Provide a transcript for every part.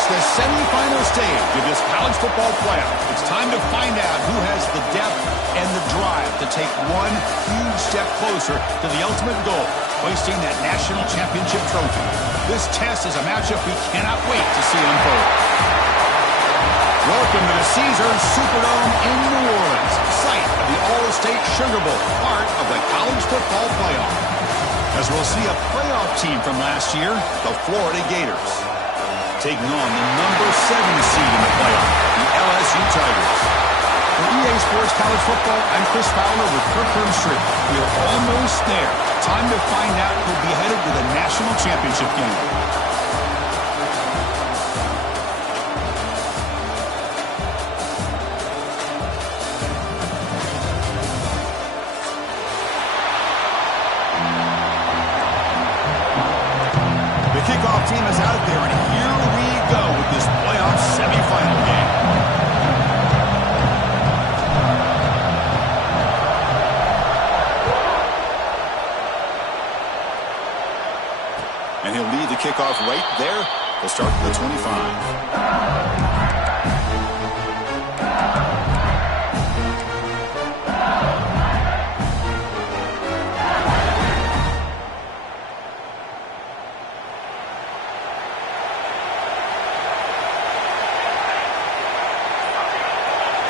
reached the semifinal stage of this college football playoff. It's time to find out who has the depth and the drive to take one huge step closer to the ultimate goal, hoisting that national championship trophy. This test is a matchup we cannot wait to see unfold. Welcome to the Caesars Superdome in New Orleans, site of the All-State Sugar Bowl, part of the college football playoff. As we'll see a playoff team from last year, the Florida Gators, taking on the number 7 seed in the playoff, the LSU Tigers. For EA Sports College Football, I'm Chris Fowler with Kirk Herbstreit. We're almost there. Time to find out who'll be headed to the national championship game. The kickoff team is out there, and here we go with this playoff semifinal game. And he'll lead the kickoff right there to start the 25.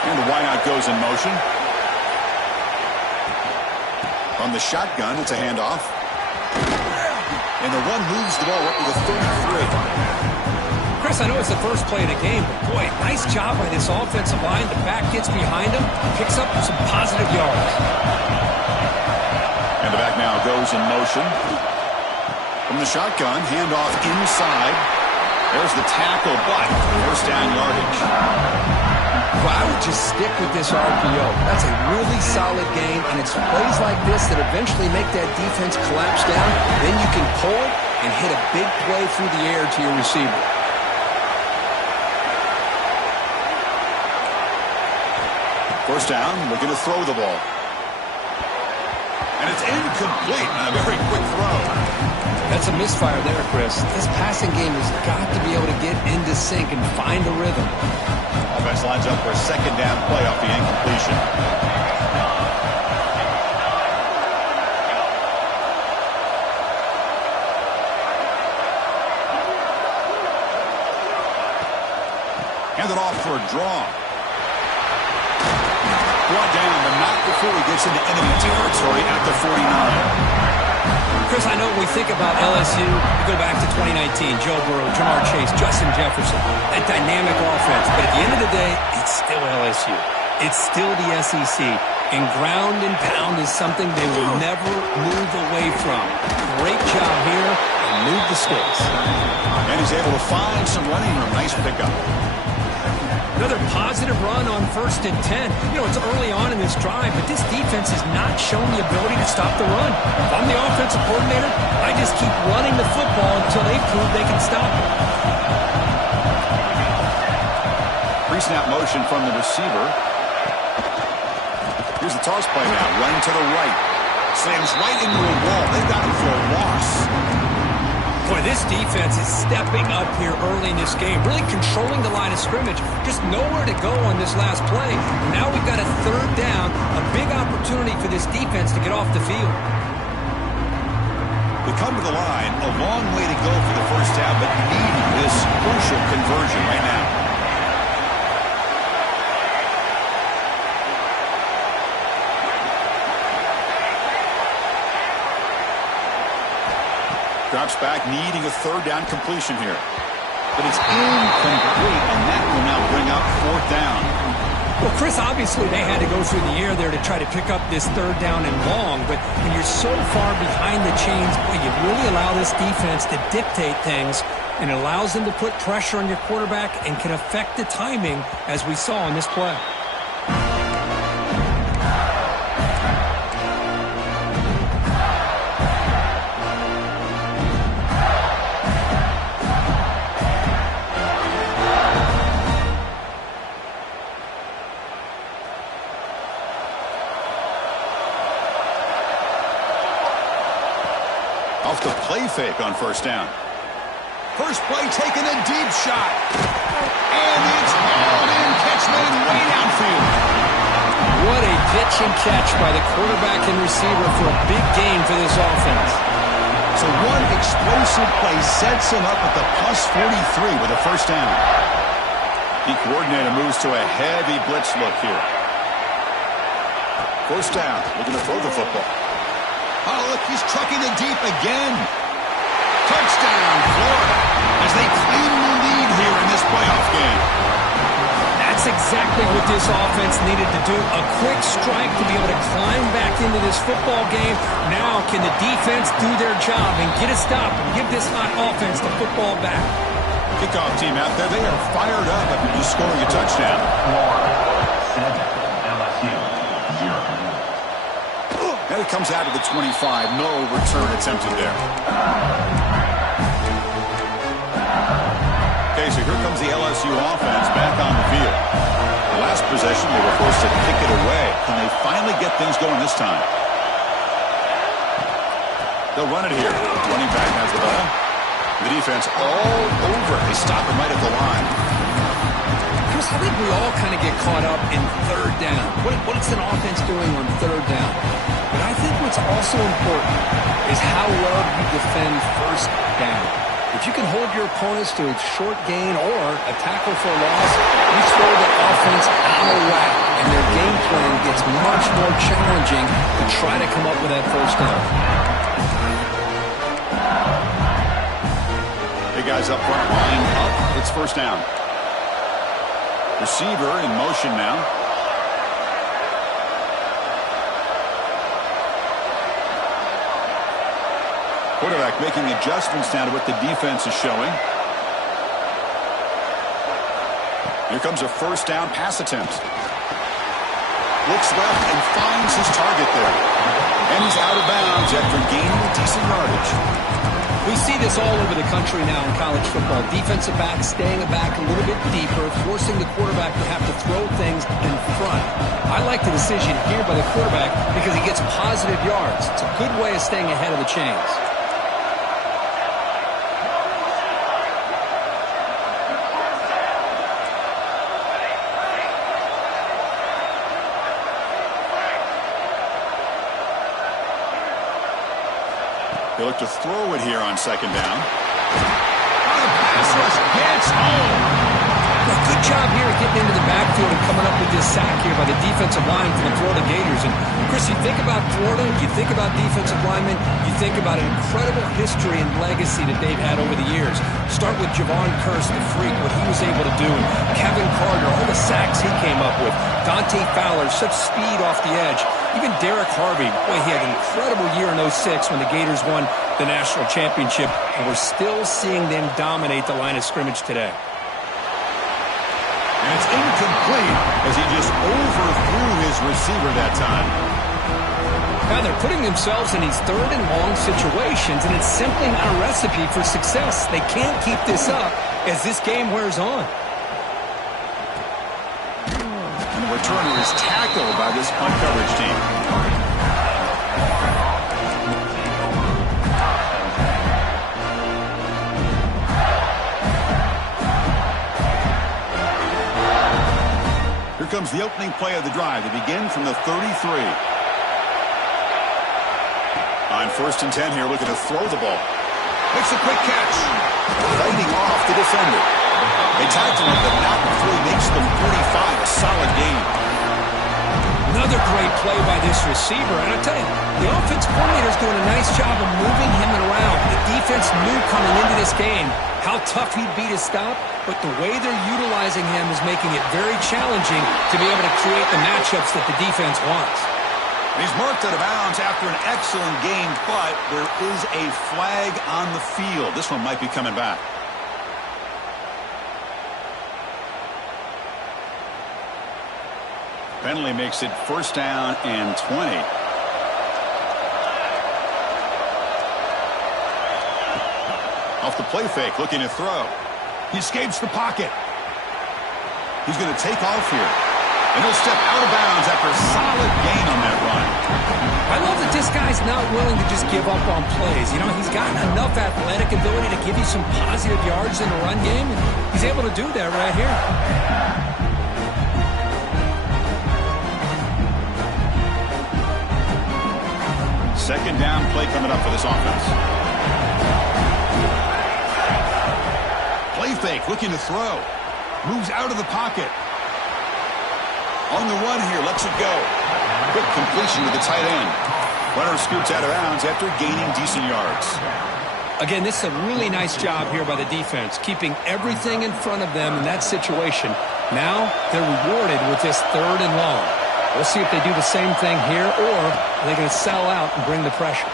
And the wideout goes in motion. From the shotgun, it's a handoff. And the one moves the ball up to the 33. Chris, I know it's the first play of the game, but boy, nice job by this offensive line. The back gets behind him, picks up some positive yards. And the back now goes in motion. From the shotgun, handoff inside. There's the tackle, but first down yardage. Well, I would just stick with this RPO. That's a really solid game, and it's plays like this that eventually make that defense collapse down. Then you can pull it and hit a big play through the air to your receiver. First down, looking to throw the ball. And it's incomplete on a very quick throw. That's a misfire there, Chris. This passing game has got to be able to get into sync and find a rhythm. Offense lines up for a second down play off the incompletion. Hand it off for a draw. Brought down, but not before he gets into enemy territory at the 49. Chris, I know when we think about LSU, we go back to 2019, Joe Burrow, Jamar Chase, Justin Jefferson, that dynamic offense. But at the end of the day, it's still LSU. It's still the SEC. And ground and pound is something they will never move away from. Great job here, and move the sticks. And he's able to find some running room. Nice pickup. Another positive run on 1st and 10. You know, it's early on in this drive, but this defense has not shown the ability to stop the run. If I'm the offensive coordinator, I just keep running the football until they prove they can stop it. Pre-snap motion from the receiver. Here's the toss play now. Running to the right. Slams right into a wall. They've got him for a loss. Boy, this defense is stepping up here early in this game, really controlling the line of scrimmage. Just nowhere to go on this last play. Now we've got a 3rd down, a big opportunity for this defense to get off the field. We come to the line, a long way to go for the first down, but need this crucial conversion right now. Drops back, needing a 3rd down completion here. But it's incomplete, and that will now bring up 4th down. Well, Chris, obviously they had to go through the air there to try to pick up this 3rd down and long, but when you're so far behind the chains, boy, you really allow this defense to dictate things, and it allows them to put pressure on your quarterback and can affect the timing, as we saw in this play. Off the play fake on 1st down. First play taking a deep shot. And it's hauled in. Catch made way downfield. What a pitch and catch by the quarterback and receiver for a big game for this offense. So one explosive play sets him up at the plus 43 with a first down. The coordinator moves to a heavy blitz look here. First down, looking to throw the football. Oh, look, he's trucking it deep again. Touchdown, Florida, as they claim the lead here in this playoff game. That's exactly what this offense needed to do. A quick strike to be able to climb back into this football game. Now can the defense do their job and get a stop and give this hot offense the football back? Kickoff team out there, they are fired up after just scoring a touchdown. 7, LSU, 0. And it comes out of the 25. No return attempted there. Okay, so here comes the LSU offense back on the field. The last possession, they were forced to kick it away. Can they finally get things going this time? They'll run it here. Running back has the ball. The defense all over. They stop him right at the line. Chris, I think we all kind of get caught up in third down. What's an offense doing on third down? But I think what's also important is how well you defend first down. If you can hold your opponents to a short gain or a tackle for a loss, you throw the offense out of whack, and their game plan gets much more challenging to try to come up with that first down. Hey, guys up front, line up. It's first down. Receiver in motion now. Quarterback making adjustments now to what the defense is showing. Here comes a first down pass attempt. Looks left and finds his target there. And he's out of bounds after gaining decent yardage. We see this all over the country now in college football. Defensive backs staying back a little bit deeper, forcing the quarterback to have to throw things in front. I like the decision here by the quarterback because he gets positive yards. It's a good way of staying ahead of the chains. They look to throw it here on second down. The pass rush gets home. Good job here getting into the backfield and coming up with this sack here by the defensive line for the Florida Gators. And, Chris, you think about Florida, you think about defensive linemen, you think about an incredible history and legacy that they've had over the years. Start with Javon Curse, the freak, what he was able to do. And Kevin Carter, all the sacks he came up with. Dante Fowler, such speed off the edge. Even Derek Harvey, boy, he had an incredible year in 06 when the Gators won the national championship. And we're still seeing them dominate the line of scrimmage today. And it's incomplete as he just overthrew his receiver that time. Now they're putting themselves in these third and long situations, and it's simply not a recipe for success. They can't keep this up as this game wears on. And the returner is tackled by this punt coverage team. Here comes the opening play of the drive. They begin from the 33. On 1st and 10 here, looking to throw the ball. Makes a quick catch. Fighting off the defender. They tackle him, but not before he makes the 45. A solid gain. Another great play by this receiver. And I tell you, the offense coordinator is doing a nice job of moving him around. The defense knew coming into this game how tough he'd be to stop, but the way they're utilizing him is making it very challenging to be able to create the matchups that the defense wants. He's marked out of bounds after an excellent game, but there is a flag on the field. This one might be coming back. Penalty makes it 1st down and 20. Off the play fake, looking to throw. He escapes the pocket. He's going to take off here. And he'll step out of bounds after a solid gain on that run. I love that this guy's not willing to just give up on plays. You know, he's got enough athletic ability to give you some positive yards in the run game, and he's able to do that right here. Second down play coming up for this offense. Play fake, looking to throw. Moves out of the pocket. On the run here, lets it go. Quick completion to the tight end. Runner scoots out of bounds after gaining decent yards. Again, this is a really nice job here by the defense, keeping everything in front of them in that situation. Now they're rewarded with this 3rd and long. We'll see if they do the same thing here, or are they going to sell out and bring the pressure.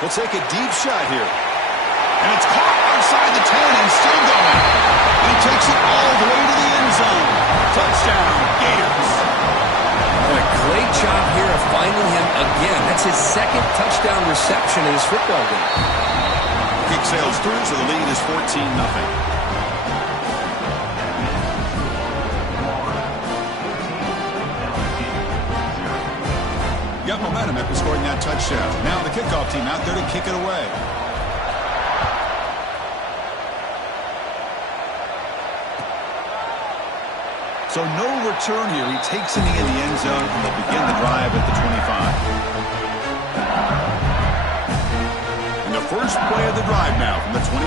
He'll take a deep shot here. And it's caught outside the 10 and still going. And he takes it all the way to the end zone. Touchdown, Gators. A great job here of finding him again. That's his 2nd touchdown reception in his football game. Kick sails through, so the lead is 14-0. Got momentum after scoring that touchdown. Now the kickoff team out there to kick it away. So no return here. He takes it in the end zone, and they'll begin the drive at the 25. And the first play of the drive now from the 25.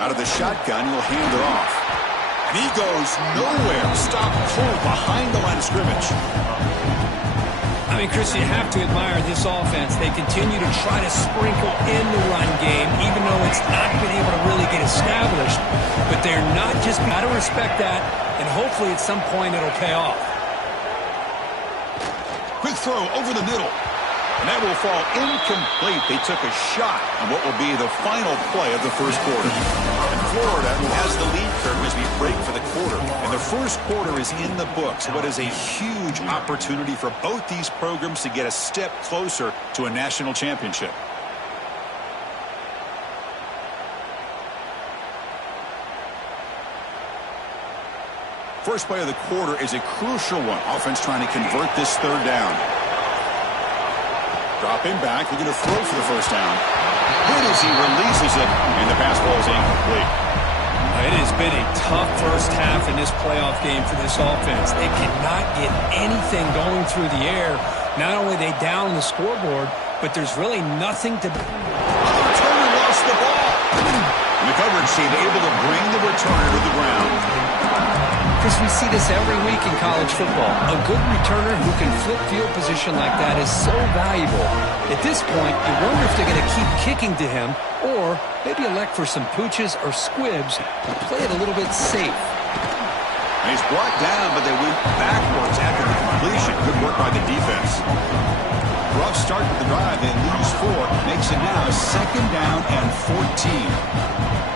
Out of the shotgun, he'll hand it off. And he goes nowhere. Stop cold behind the line of scrimmage. I mean, Chris, you have to admire this offense. They continue to try to sprinkle in the run game, even though it's not been able to really get established. But they're not just got to respect that, and hopefully at some point it'll pay off. Quick throw over the middle. And that will fall incomplete. They took a shot on what will be the final play of the first quarter. And Florida has the lead curve as we break for the quarter. And the first quarter is in the books. What is a huge opportunity for both these programs to get a step closer to a national championship. First play of the quarter is a crucial one. Offense trying to convert this 3rd down. Dropping back, looking to throw for the first down. Good as he releases it, and the pass ball is incomplete. It has been a tough first half in this playoff game for this offense. They cannot get anything going through the air. Not only are they down the scoreboard, but there's really nothing to... The returner lost the ball. And the coverage team able to bring the returner to the ground. Chris, we see this every week in college football. A good returner who can flip field position like that is so valuable. At this point, you wonder if they're going to keep kicking to him or maybe elect for some pooches or squibs and play it a little bit safe. And he's brought down, but they went backwards after the completion. Good work by the defense. Rough start to the drive. They lose 4. Makes it now 2nd down and 14.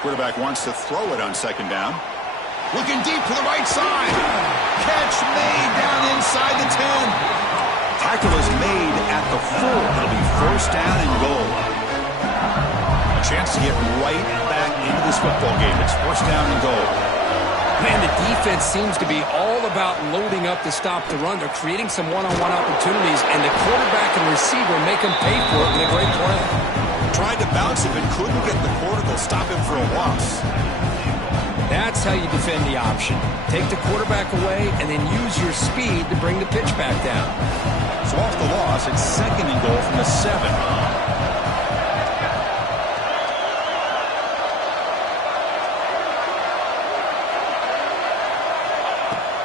Quarterback wants to throw it on 2nd down. Looking deep to the right side. Catch made down inside the 10. Tackle is made at the 4. It'll be 1st down and goal. A chance to get right back into this football game. It's 1st down and goal. Man, the defense seems to be all about loading up to stop the run. They're creating some one-on-one opportunities, and the quarterback and receiver make them pay for it with a great play. Tried to bounce him and couldn't get the quarter to stop him for a loss. That's how you defend the option. Take the quarterback away and then use your speed to bring the pitch back down. So off the loss, it's 2nd and goal from the 7.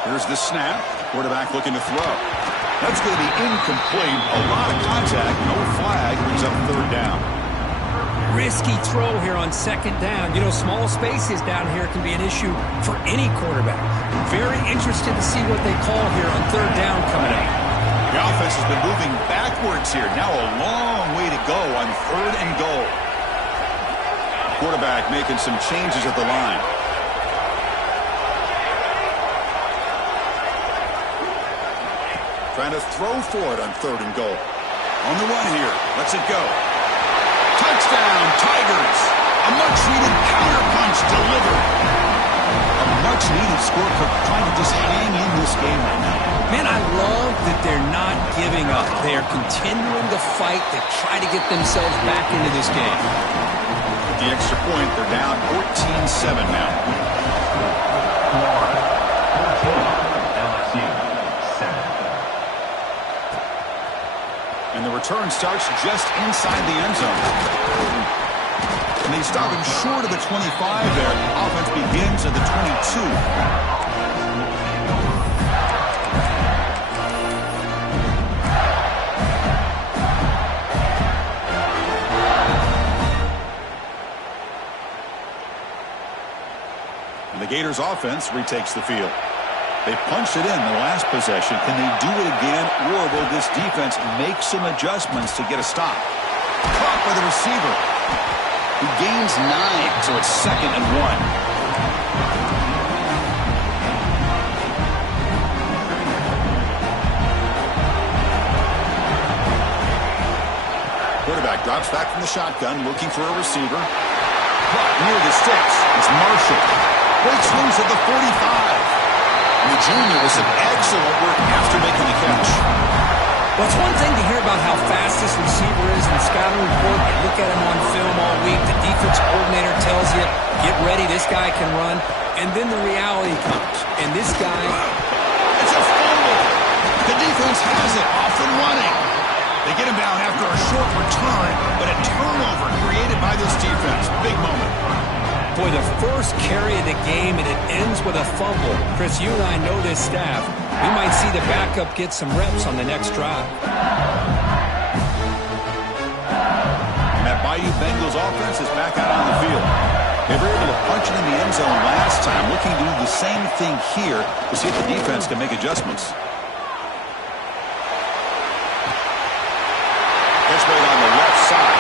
Here's the snap. Quarterback looking to throw. That's going to be incomplete. A lot of contact. No flag. Brings up 3rd down. Risky throw here on 2nd down. You know, small spaces down here can be an issue for any quarterback. Very interested to see what they call here on 3rd down coming up. The offense has been moving backwards here. Now a long way to go on 3rd and goal. Quarterback making some changes at the line. Trying to throw for it on 3rd and goal. On the run here. Lets it go. Touchdown, Tigers. A much-needed counterpunch delivered. A much-needed score for trying to just hang in this game right now. Man, I love that they're not giving up. They are continuing to fight to try to get themselves back into this game. With the extra point, they're down 14-7 now. LSU 7. And the return starts just inside the end zone. And they stop him short of the 25 there. Offense begins at the 22. And the Gators offense retakes the field. They punched it in the last possession. Can they do it again, or will this defense make some adjustments to get a stop? Caught by the receiver. He gains 9, so it's 2nd and 1. Quarterback drops back from the shotgun, looking for a receiver. But near the sticks, it's Marshall. Great swings at the 45. And the junior with some excellent work after making the catch. Well, it's one thing to hear about how fast this receiver is in the scouting report. You look at him on film all week. The defense coordinator tells you, get ready, this guy can run. And then the reality comes. And this guy... It's a fumble. The defense has it, off and running. They get him down after a short return, but a turnover created by this defense. Big moment. Boy, the first carry of the game, and it ends with a fumble. Chris, you and I know this staff. We might see the backup get some reps on the next drive. And that Bayou Bengals offense is back out on the field. They were able to punch it in the end zone last time, looking to do the same thing here to see if the defense can make adjustments. Catch made on the left side.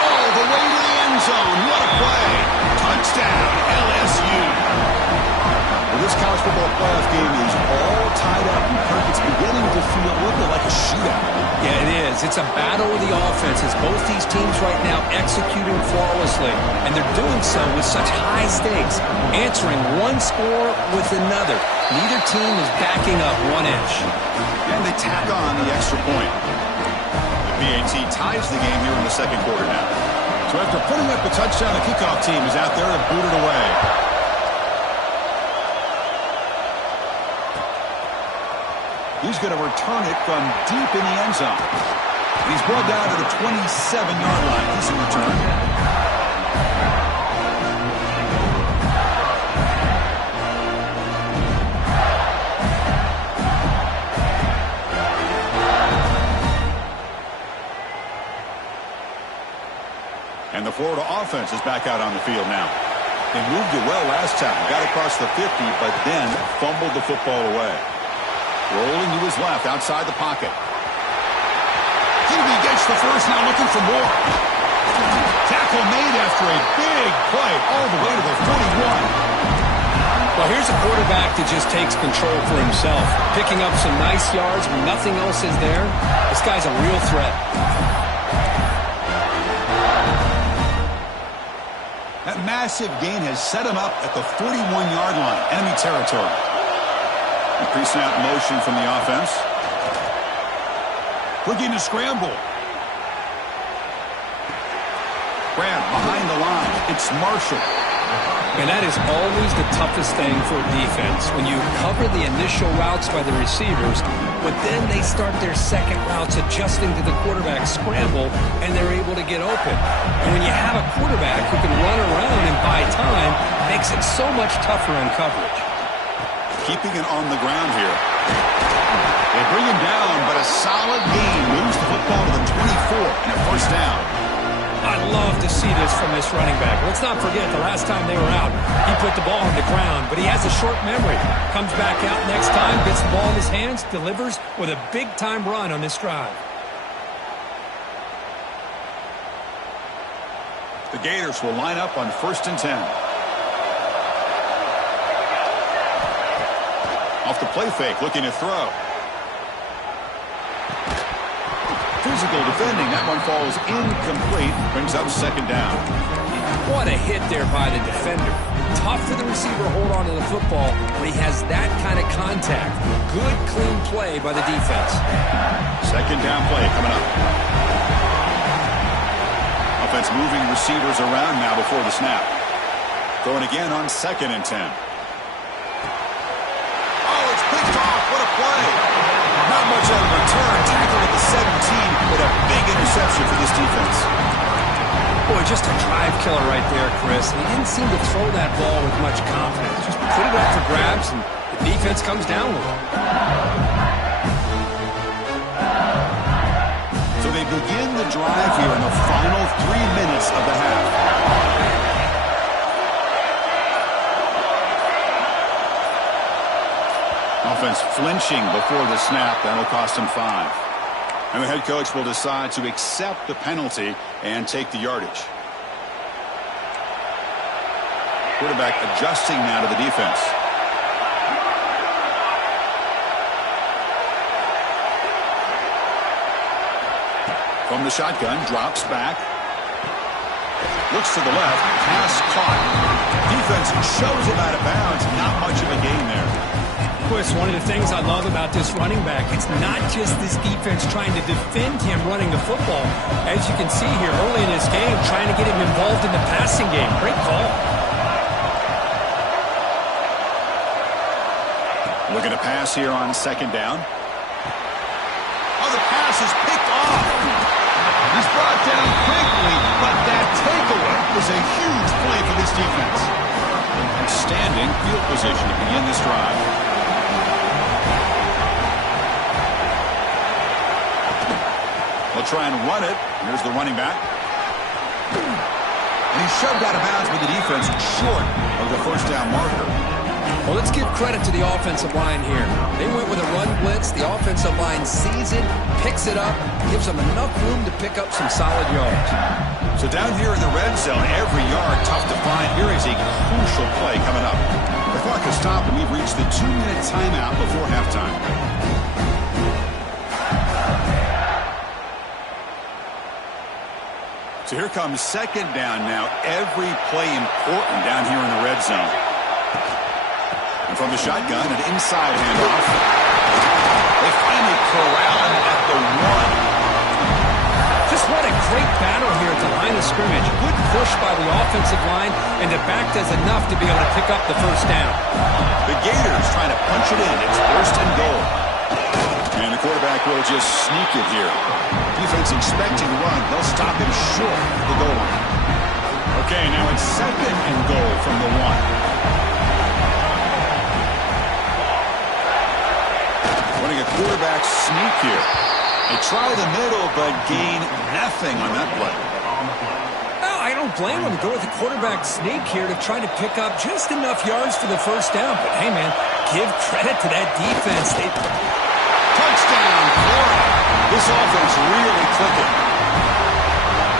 Oh, the way to the end zone. What a play. Touchdown, LSU. Well, this college football playoff game is all tied up. And Kirk, it's beginning to feel a little bit like a shootout. Yeah, it is. It's a battle of the offenses. Both these teams right now executing flawlessly, and they're doing so with such high stakes, answering one score with another. Neither team is backing up 1 inch. And they tack on the extra point. The PAT ties the game here in the second quarter now. So after putting up a touchdown, the kickoff team is out there to boot it away. He's going to return it from deep in the end zone. And he's brought down to the 27-yard line. This is a return. And the Florida offense is back out on the field now. They moved it well last time. Got across the 50, but then fumbled the football away. Rolling to his left, outside the pocket. He gets the first, now looking for more. Tackle made after a big play all the way to the 41. Well, here's a quarterback that just takes control for himself, picking up some nice yards when nothing else is there. This guy's a real threat. That massive gain has set him up at the 41-yard line, enemy territory. Pre-snap motion from the offense. Looking to scramble. Grab behind the line. It's Marshall. And that is always the toughest thing for a defense, when you cover the initial routes by the receivers, but then they start their second routes adjusting to the quarterback scramble, and they're able to get open. And when you have a quarterback who can run around and buy time, it makes it so much tougher on coverage. Keeping it on the ground here. They bring him down, but a solid gain moves the football to the 24 and a first down. I love to see this from this running back. Let's not forget the last time they were out, he put the ball on the ground, but he has a short memory. Comes back out next time, gets the ball in his hands, delivers with a big-time run on this drive. The Gators will line up on 1st and 10. Off the play fake, looking to throw. Physical defending. That one falls incomplete. Brings up 2nd down. What a hit there by the defender. Tough for the receiver to hold on to the football when he has that kind of contact. Good, clean play by the defense. Second down play coming up. Offense moving receivers around now before the snap. Throwing again on 2nd and 10. Oh, it's picked off. What a play. Not much on the return. Tackled at the 17, but a big interception for this defense. Boy, just a drive killer right there, Chris. He didn't seem to throw that ball with much confidence. Just put it up for grabs, and the defense comes down with it. So they begin the drive here in the final 3 minutes of the half. Offense flinching before the snap. That'll cost him 5. And the head coach will decide to accept the penalty and take the yardage. Quarterback adjusting now to the defense. From the shotgun, drops back. Looks to the left, pass caught. Defense shows him out of bounds. Not much of a gain there. Chris, one of the things I love about this running back, it's not just this defense trying to defend him running the football. As you can see here early in this game, trying to get him involved in the passing game. Great call. Looking to pass here on 2nd down. Oh, the pass is picked off. He's brought down quickly, but that takeaway was a huge play for this defense. Outstanding field position to begin this drive. They'll try and run it. Here's the running back. And he's shoved out of bounds with the defense short of the 1st down marker. Well, let's give credit to the offensive line here. They went with a run blitz. The offensive line sees it, picks it up, gives them enough room to pick up some solid yards. So down here in the red zone, every yard tough to find. Here is a crucial play coming up. The clock has stopped, and we've reached the 2-minute timeout before halftime. So here comes 2nd down now. Every play important down here in the red zone. And from the shotgun, an inside handoff. They finally corral him at the 1. Just what a great battle here at the line of scrimmage. Good push by the offensive line, and the back does enough to be able to pick up the 1st down. The Gators trying to punch it in. It's 1st and goal. And the quarterback will just sneak it here. Defense expecting to run. They'll stop him short of the goal line. Okay, now it's 2nd and goal from the 1. Running a quarterback sneak here. They try the middle, but gain nothing on that play. Well, I don't blame them. Go with the quarterback sneak here to try to pick up just enough yards for the 1st down. But, hey, man, give credit to that defense. Touchdown, Florida. This offense really clicking.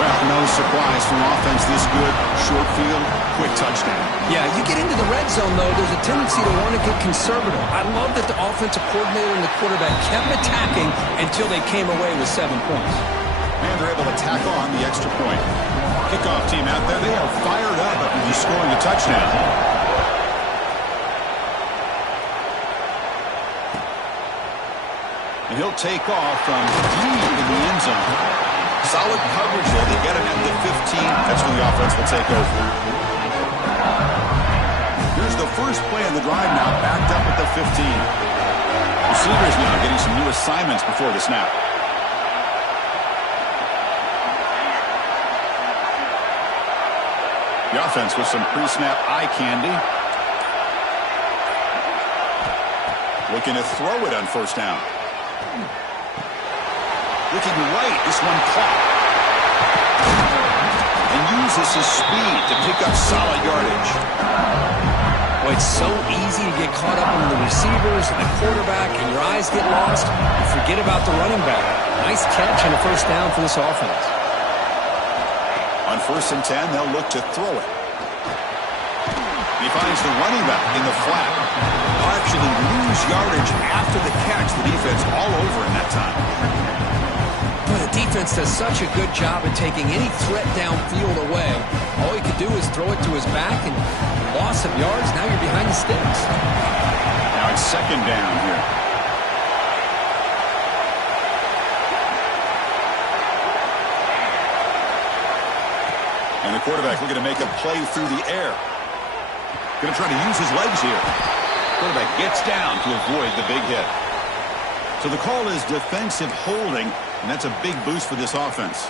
Well, no surprise from offense this good. Short field, quick touchdown. Yeah, you get into the red zone, though, there's a tendency to want to get conservative. I love that the offensive coordinator and the quarterback kept attacking until they came away with 7 points. And they're able to tack on the extra point. Kickoff team out there, they are fired up after scoring a touchdown. And he'll take off from deep in the end zone. Solid coverage there. They get him at the 15. That's when the offense will take over. Here's the first play of the drive now, backed up at the 15. Receivers now getting some new assignments before the snap. The offense with some pre-snap eye candy. Looking to throw it on 1st down. Looking right, this one caught. And uses his speed to pick up solid yardage. Well, it's so easy to get caught up in the receivers and the quarterback, and your eyes get lost. You forget about the running back. Nice catch and a 1st down for this offense. On 1st and 10, they'll look to throw it. He finds the running back in the flat. They'll actually lose yardage after the catch. The defense all over in that time. Well, the defense does such a good job at taking any threat downfield away. All you can do is throw it to his back, and loss of yards, now you're behind the sticks. Now it's second down here. And the quarterback looking to make a play through the air. Going to try to use his legs here. Quarterback gets down to avoid the big hit. So the call is defensive holding, and that's a big boost for this offense.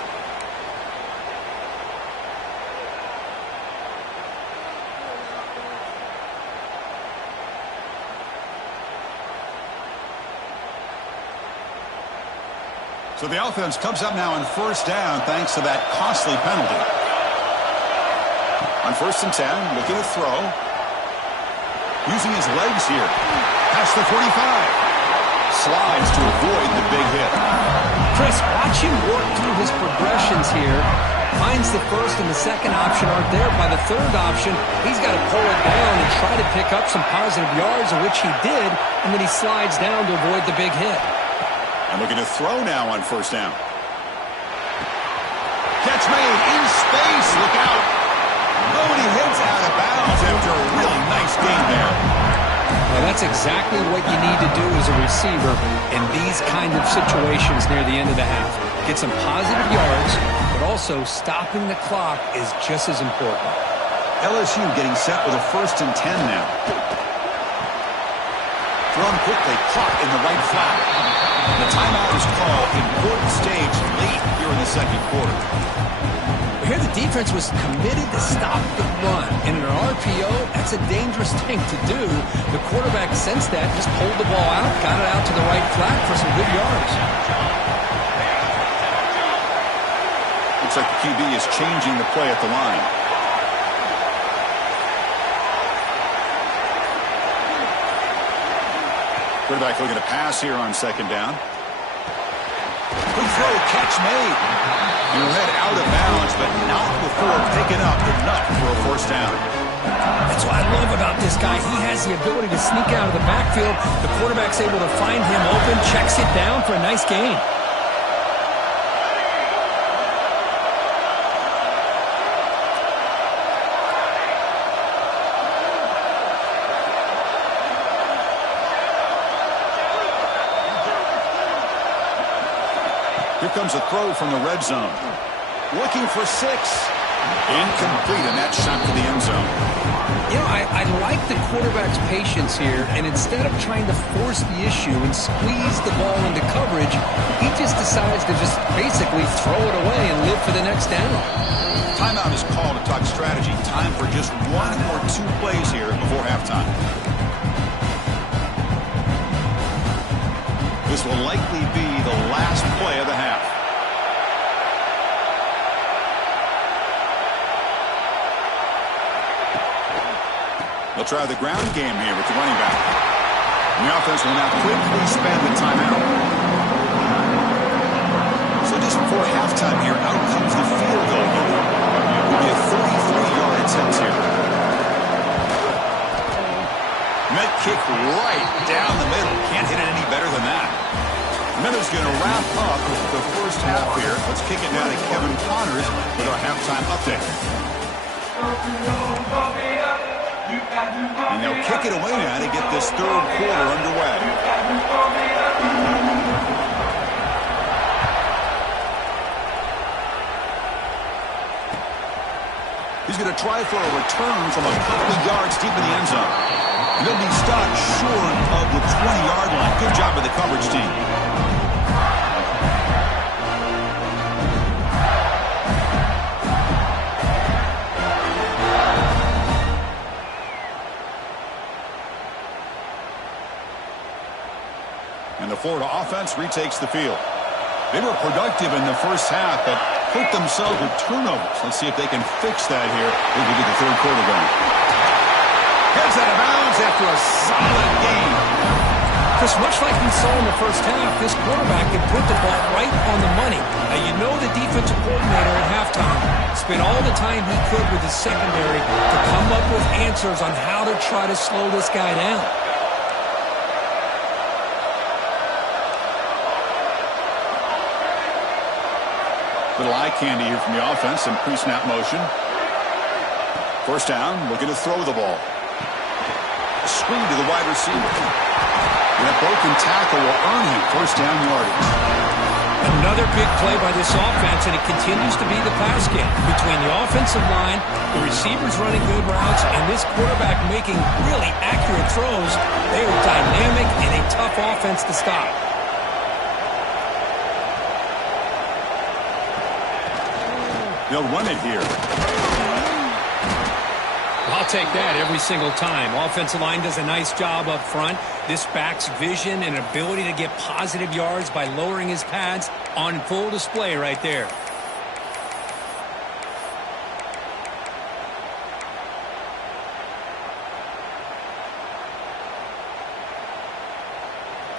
So the offense comes up now on first down thanks to that costly penalty. On 1st and 10, looking to throw. Using his legs here. Past the 45. Slides to avoid the big hit. Chris, watch him work through his progressions here. Finds the first and the second option aren't there. By the third option, he's got to pull it down and try to pick up some positive yards, which he did, and then he slides down to avoid the big hit. And looking to throw now on first down. Catch made in space. Look out. Oh, and he heads out of bounds after a really nice game there. Well, that's exactly what you need to do as a receiver in these kind of situations near the end of the half. Get some positive yards, but also stopping the clock is just as important. LSU getting set with a 1st and 10 now. Thrown quickly, caught in the right flat. The timeout is called. Important stage late here in the second quarter. Here the defense was committed to stop the run. And in an RPO, that's a dangerous thing to do. The quarterback sensed that, just pulled the ball out, got it out to the right flat for some good yards. Looks like the QB is changing the play at the line. Quarterback looking to pass here on second down. Good throw, catch made. You head out of bounds, but not before picking up enough for a 1st down. That's what I love about this guy. He has the ability to sneak out of the backfield. The quarterback's able to find him open, checks it down for a nice gain. Here comes a throw from the red zone. Looking for 6. Incomplete, and that shot to the end zone. You know, I like the quarterback's patience here, and instead of trying to force the issue and squeeze the ball into coverage, he just decides to just basically throw it away and live for the next down. Timeout is called to talk strategy. Time for just 1 or 2 plays here before halftime. This will likely be the last play of the half. They'll try the ground game here with the running back. And the offense will now quickly spend the timeout. So just before halftime here, out comes the field goal unit. It will be a 33-yard attempt here. Net kick right down the middle. Can't hit it any better than that. Miller's going to wrap up the first half here. Let's kick it now to Kevin Connors with our halftime update. And they'll kick it away now to get this third quarter underway. He's going to try for a return from a couple of yards deep in the end zone. And they'll be stopped short of the 20-yard line. Good job by the coverage team. And the Florida offense retakes the field. They were productive in the first half, but hurt themselves with turnovers. Let's see if they can fix that here as we get the third quarter going. Heads out of bounds after a solid game. Chris, much like we saw in the first half, this quarterback can put the ball right on the money. Now, you know the defensive coordinator at halftime spent all the time he could with his secondary to come up with answers on how to try to slow this guy down. Little eye candy here from the offense, some pre-snap motion. First down, looking to throw the ball. Screen to the wide receiver. And a broken tackle will earn him first down yardage. Another big play by this offense, and it continues to be the pass game. Between the offensive line, the receivers running good routes, and this quarterback making really accurate throws, they are dynamic and a tough offense to stop. They'll run it here. I'll take that every single time. Offensive line does a nice job up front. This back's vision and ability to get positive yards by lowering his pads on full display right there.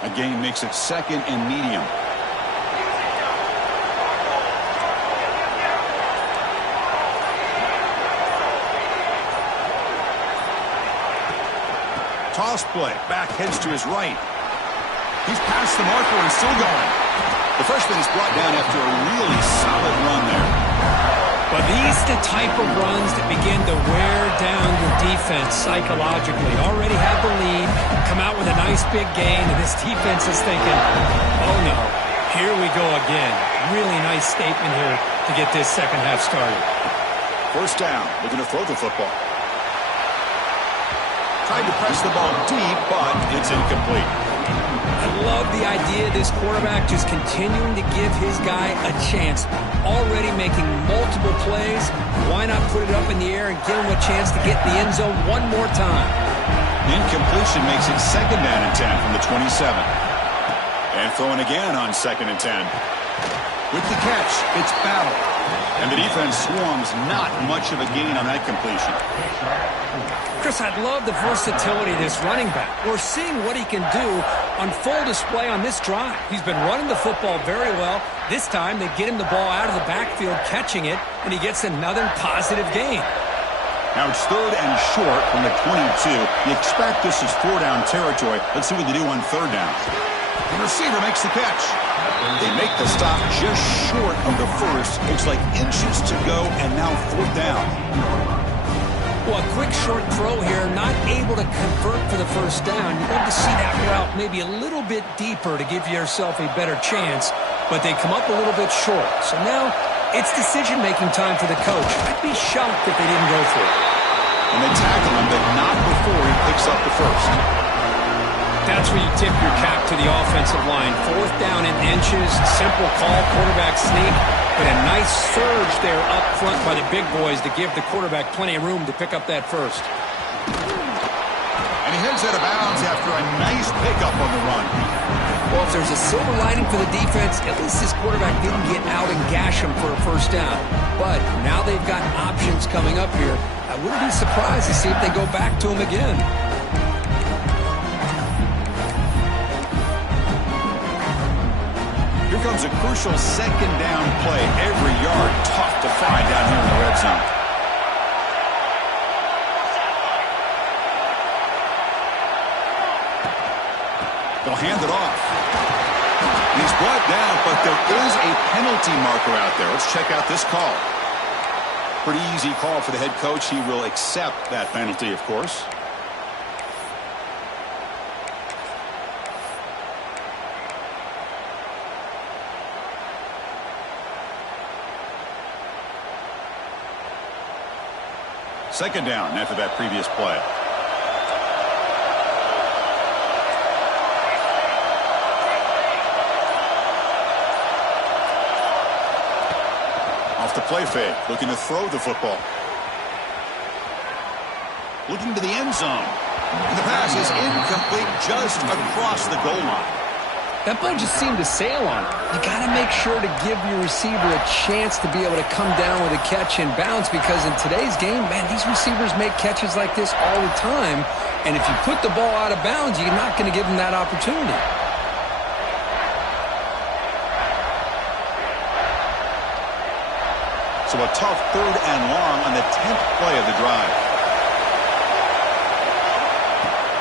A gain makes it second and medium. Toss play. Back heads to his right. He's past the marker and still going. The freshman is brought down after a really solid run there. But these the type of runs that begin to wear down your defense psychologically. Already have the lead, come out with a nice big gain, and this defense is thinking, oh no, here we go again. Really nice statement here to get this second half started. First down, looking to throw the football. Tried to press the ball deep, but it's incomplete. I love the idea of this quarterback just continuing to give his guy a chance. Already making multiple plays. Why not put it up in the air and give him a chance to get in the end zone one more time? Incompletion makes it second down and 10 from the 27. And throwing again on second and 10. With the catch, it's Battle. And the defense swarms, not much of a gain on that completion. Chris, I love the versatility of this running back. We're seeing what he can do on full display on this drive. He's been running the football very well. This time, they get him the ball out of the backfield, catching it, and he gets another positive gain. Now it's third and short from the 22. You expect this is four-down territory. Let's see what they do on third down. The receiver makes the catch. They make the stop just short of the first. Looks like inches to go, and now fourth down. Well, a quick short throw here, not able to convert for the first down. You'd love to see that route maybe a little bit deeper to give yourself a better chance, but they come up a little bit short. So now it's decision-making time for the coach. I'd be shocked if they didn't go for it. And they tackle him, but not before he picks up the first. That's where you tip your cap to the offensive line. Fourth down in inches, simple call, quarterback sneak, but a nice surge there up front by the big boys to give the quarterback plenty of room to pick up that first. And he heads out of bounds after a nice pickup on the run. Well, if there's a silver lining for the defense, at least this quarterback didn't get out and gash him for a first down. But now they've got options coming up here. I wouldn't be surprised to see if they go back to him again. Here comes a crucial second down play. Every yard tough to find down here in the red zone. They'll hand it off. He's brought down, but there is a penalty marker out there. Let's check out this call. Pretty easy call for the head coach. He will accept that penalty, of course. Second down after that previous play. Off the play fake, looking to throw the football. Looking to the end zone. And the pass is incomplete just across the goal line. That ball just seemed to sail on it. You got to make sure to give your receiver a chance to be able to come down with a catch and bounce, because in today's game, man, these receivers make catches like this all the time. And if you put the ball out of bounds, you're not going to give them that opportunity. So a tough third and long on the 10th play of the drive.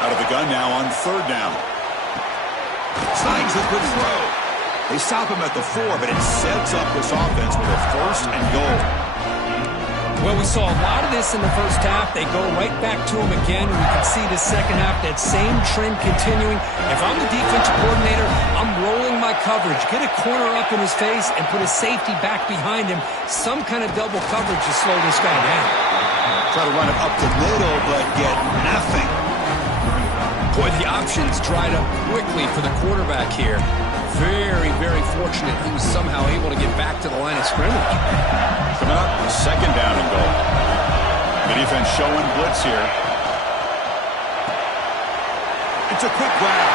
Out of the gun now on third down. Signs a good throw. They stop him at the 4, but it sets up this offense with a first and goal. Well, we saw a lot of this in the first half. They go right back to him again. We can see the second half, that same trend continuing. If I'm the defensive coordinator, I'm rolling my coverage. Get a corner up in his face and put a safety back behind him. Some kind of double coverage to slow this guy down. Try to run it up the middle, but get nothing. Boy, the options dried up quickly for the quarterback here. Very, very fortunate he was somehow able to get back to the line of scrimmage. Coming up, second down and goal. The defense showing blitz here. It's a quick grab.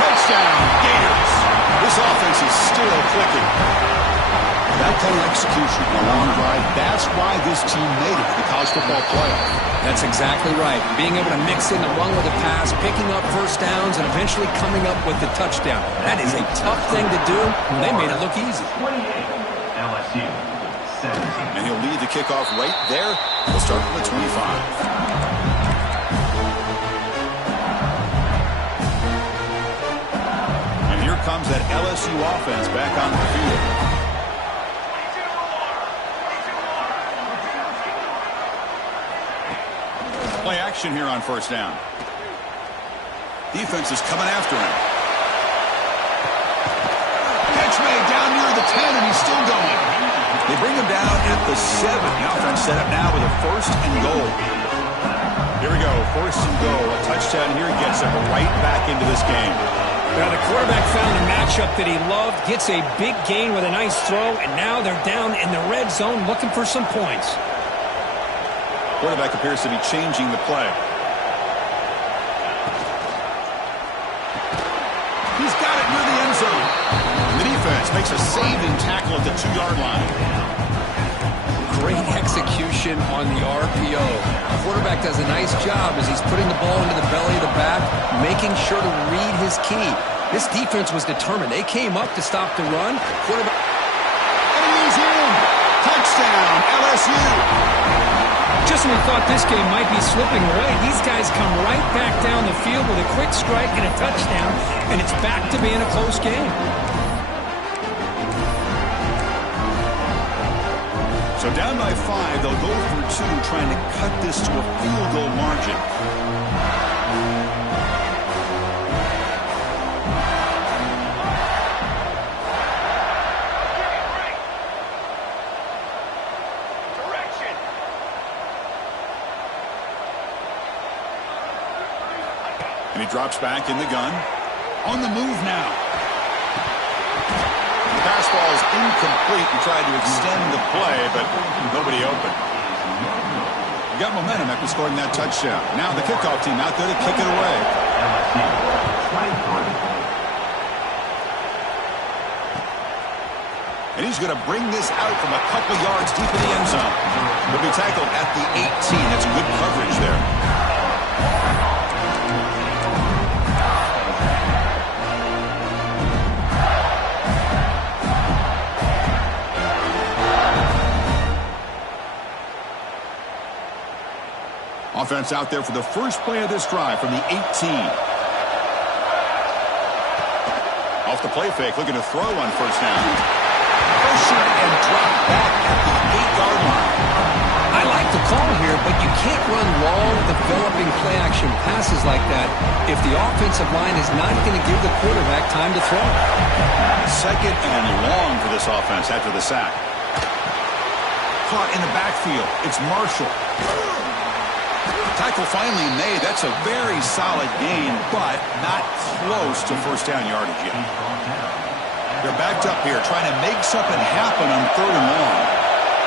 Touchdown, Gators. This offense is still clicking. That kind of execution on a long drive, that's why this team made it to the college football playoff. That's exactly right. Being able to mix in the run with a pass, picking up first downs, and eventually coming up with the touchdown. That is a tough thing to do, and they made it look easy. 28, LSU, 17. And he'll lead the kickoff right there. We'll start from the 25. And here comes that LSU offense back on the field. Play action here on first down. Defense is coming after him. Catch made down near the 10, and he's still going. They bring him down at the 7. The offense set up now with a first and goal. Here we go, first and goal. A touchdown here gets him right back into this game. Now the quarterback found a matchup that he loved, gets a big gain with a nice throw, and now they're down in the red zone looking for some points. Quarterback appears to be changing the play. He's got it near the end zone. And the defense makes a saving tackle at the 2-yard line. Great execution on the RPO. The quarterback does a nice job as he's putting the ball into the belly of the back, making sure to read his key. This defense was determined. They came up to stop the run. Quarterback. And he's in. Touchdown, LSU. Just when we thought this game might be slipping away, these guys come right back down the field with a quick strike and a touchdown, and it's back to being a close game. So down by 5, they'll go for 2, trying to cut this to a field goal margin. And he drops back in the gun. On the move now. The pass ball is incomplete and tried to extend the play, but nobody open. He got momentum after scoring that touchdown. Now the kickoff team out there to kick it away. And he's going to bring this out from a couple yards deep in the end zone. He'll be tackled at the 18. That's good coverage there. Offense out there for the first play of this drive from the 18. Off the play fake, looking to throw on first down. Pressure and drop back at the 8-yard line. I like the call here, but you can't run long, developing play-action passes like that if the offensive line is not going to give the quarterback time to throw. Second and long for this offense after the sack. Caught in the backfield. It's Marshall. Tackle finally made. That's a very solid gain, but not close to first down yardage yet. They're backed up here, trying to make something happen on third and long.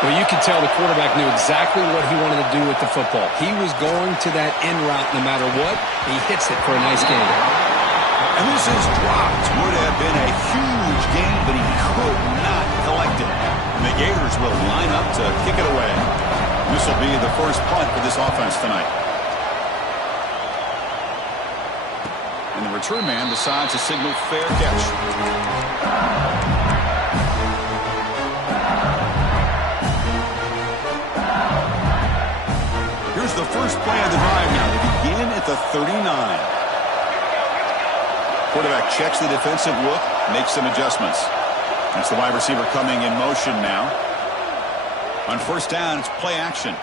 Well, you could tell the quarterback knew exactly what he wanted to do with the football. He was going to that end route no matter what. He hits it for a nice gain. And this is dropped. Would have been a huge gain, but he could not collect it. And the Gators will line up to kick it away. This will be the first punt for this offense tonight. And the return man decides to signal fair catch. Here's the first play of the drive now. They begin at the 39. Quarterback checks the defensive look, makes some adjustments. That's the wide receiver coming in motion now. On first down, it's play action.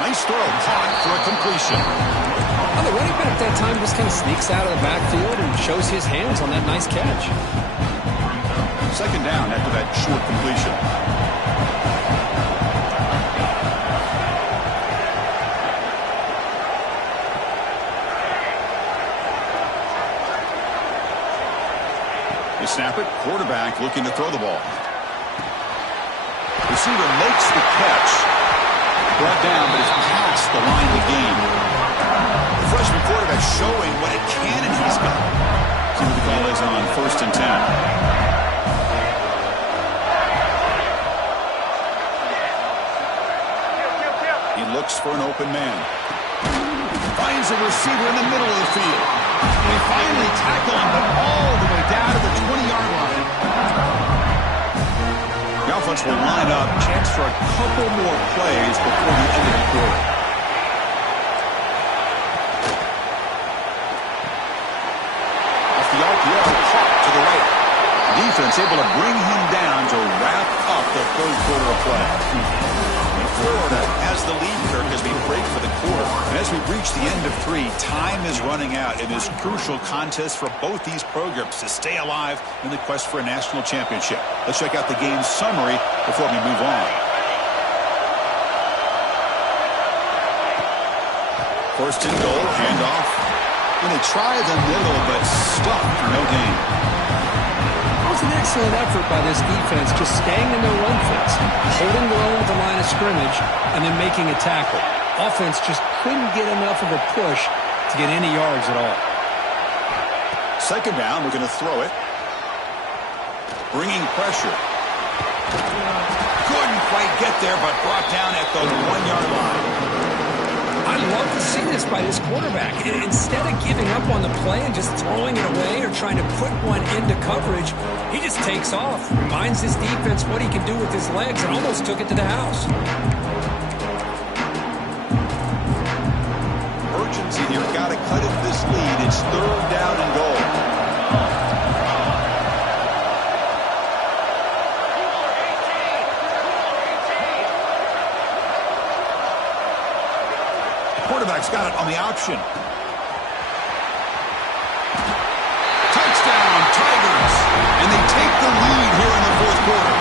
Nice throw, caught for a completion. Well, the running back that time just kind of sneaks out of the backfield and shows his hands on that nice catch. Second down after that short completion. They snap it, quarterback looking to throw the ball. Receiver makes the catch. Brought down, but it's past the line of the game. The freshman quarterback showing what a cannon he's got. See what the call is on 1st and 10. He looks for an open man. Finds a receiver in the middle of the field. And they finally tackle him, but all the way down to the 20-yard line. The offense will line up. Chance for a couple more plays before the end of the quarter. Off the RPO, caught to the right. Defense able to bring him down to wrap up the third quarter of play. Florida has the lead, Kirk, as we break for the quarter. And as we reach the end of 3, time is running out in this crucial contest for both these programs to stay alive in the quest for a national championship. Let's check out the game summary before we move on. First and goal, handoff. And they try the middle, but stuffed, no gain. It was an excellent effort by this defense, just staying in their run fits, holding their own at the line of scrimmage, and then making a tackle. Offense just couldn't get enough of a push to get any yards at all. Second down, we're going to throw it. Bringing pressure. Couldn't quite get there, but brought down at the 1-yard line. I love to see this by this quarterback. Instead of giving up on the play and just throwing it away or trying to put one into coverage, he just takes off, reminds his defense what he can do with his legs, and almost took it to the house. Urgency here. Got to cut it this lead. It's third down and goal. Quarterback's got it on the option. Touchdown, Tigers. And they take the lead here in the fourth quarter.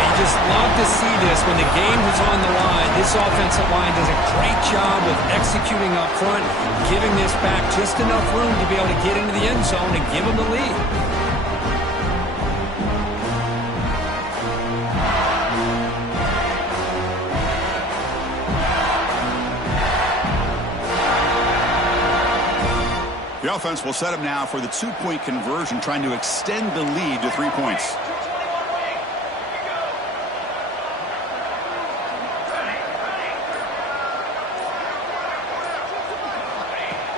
You just love to see this when the game is on the line. This offensive line does a great job of executing up front, giving this back just enough room to be able to get into the end zone and give them the lead. The offense will set up now for the 2-point conversion, trying to extend the lead to 3 points.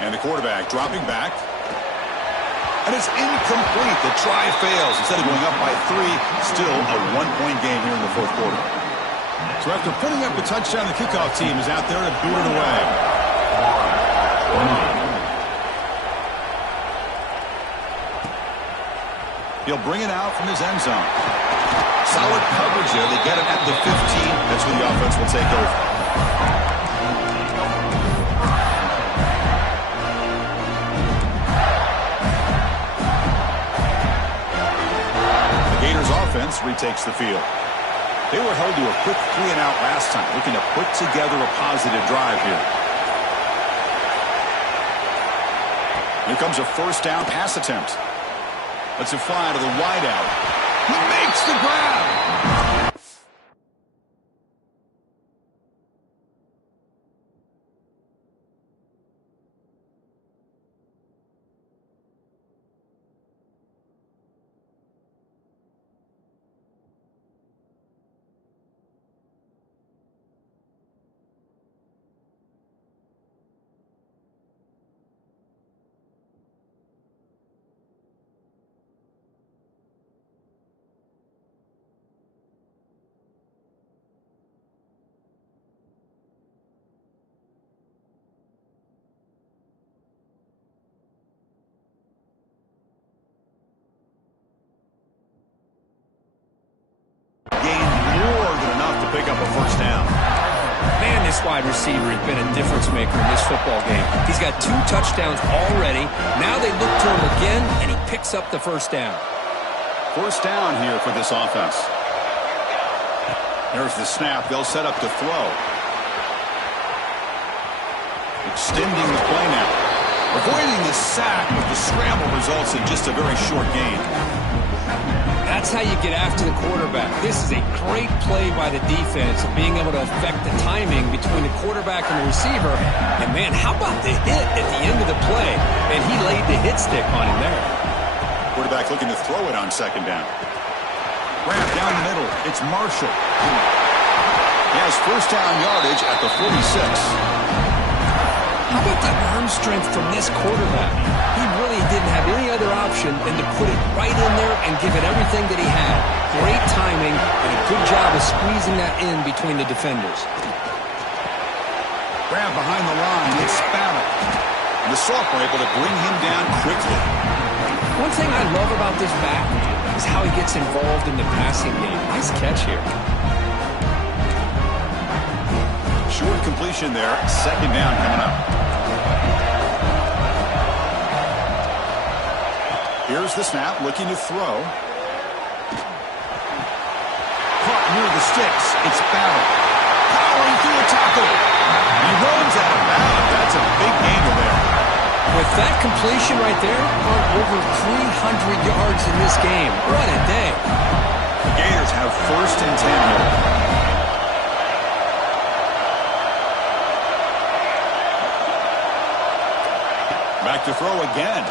And the quarterback dropping back. And it's incomplete. The try fails. Instead of going up by 3, still a 1-point game here in the fourth quarter. So after putting up a touchdown, the kickoff team is out there to boot it away. He'll bring it out from his end zone. Solid coverage there. They get him at the 15. That's where the offense will take over. The Gators offense retakes the field. They were held to a quick 3-and-out last time, looking to put together a positive drive here. Here comes a first down pass attempt. Let's it fly to the wideout. He makes the grab. wide receiver has been a difference maker in this football game. He's got 2 touchdowns already. Now they look to him again, and he picks up the first down. First down here for this offense. There's the snap. They'll set up to throw. Extending the play now. Avoiding the sack, but the scramble results in just a very short gain. That's how you get after the quarterback. This is a great play by the defense, being able to affect the timing between the quarterback and the receiver. And, man, how about the hit at the end of the play? And he laid the hit stick on him there. Quarterback looking to throw it on second down. Grab down the middle. It's Marshall. He has first down yardage at the 46. How about the arm strength from this quarterback? He really didn't have any other option than to put it right in there and give it everything that he had. Great timing and a good job of squeezing that in between the defenders. Grab behind the line. It's Spanner. And the Sophomore able to bring him down quickly. One thing I love about this back is how he gets involved in the passing game. Nice catch here. Short completion there. Second down coming up. Here's the snap, looking to throw. Caught near the sticks. It's Battle. Powering through a tackle. He runs out of bounds. That's a big gain there. With that completion right there, over 300 yards in this game. What a day. The Gators have first and 10 here. Back to throw again.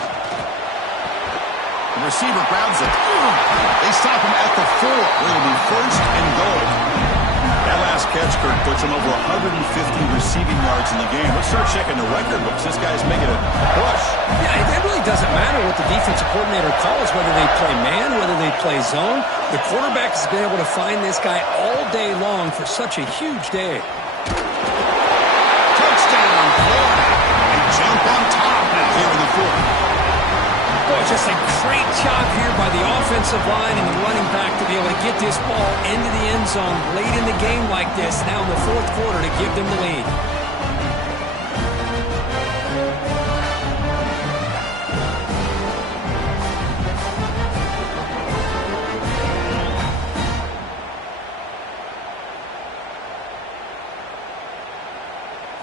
The receiver grabs it. They stop him at the 4. It'll be first and goal. That last catch, Kirk, puts him over 150 receiving yards in the game. Let's start checking the record books. This guy's making a push. Yeah, it really doesn't matter what the defensive coordinator calls, whether they play man, whether they play zone. The quarterback has been able to find this guy all day long for such a huge day. Touchdown, Florida. They jump on top now here in the 4th. Boy, just a great job here by the offensive line and the running back to be able to get this ball into the end zone late in the game like this, now in the 4th quarter, to give them the lead.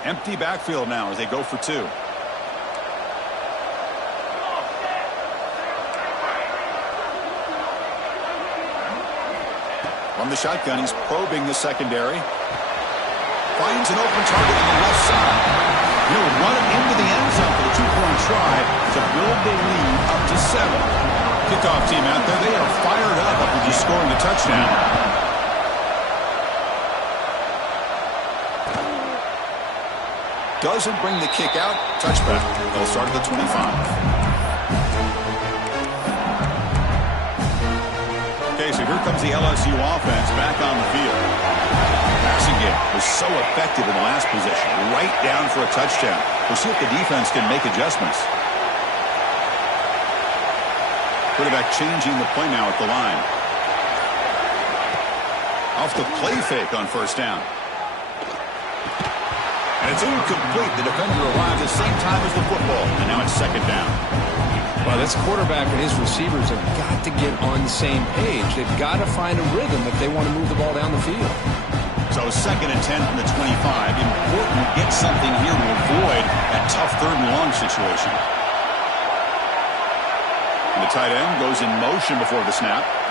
Empty backfield now as they go for 2. From the shotgun, he's probing the secondary. Finds an open target on the left side. He'll run it into the end zone for the 2-point try to build the lead up to 7. Kickoff team out there, they are fired up after just scoring a touchdown. Doesn't bring the kick out. Touchback. They'll start at the 25. Okay, so here comes the LSU offense back on the field. Passing game was so effective in the last possession. Right down for a touchdown. We'll see if the defense can make adjustments. Quarterback changing the play now at the line. Off the play fake on first down. And it's incomplete. The defender arrived at the same time as the football. And now it's second down. Well, this quarterback and his receivers have got to get on the same page. They've got to find a rhythm if they want to move the ball down the field. So second and 10 from the 25. Important to get something here to avoid that tough 3rd and long situation. And the tight end goes in motion before the snap.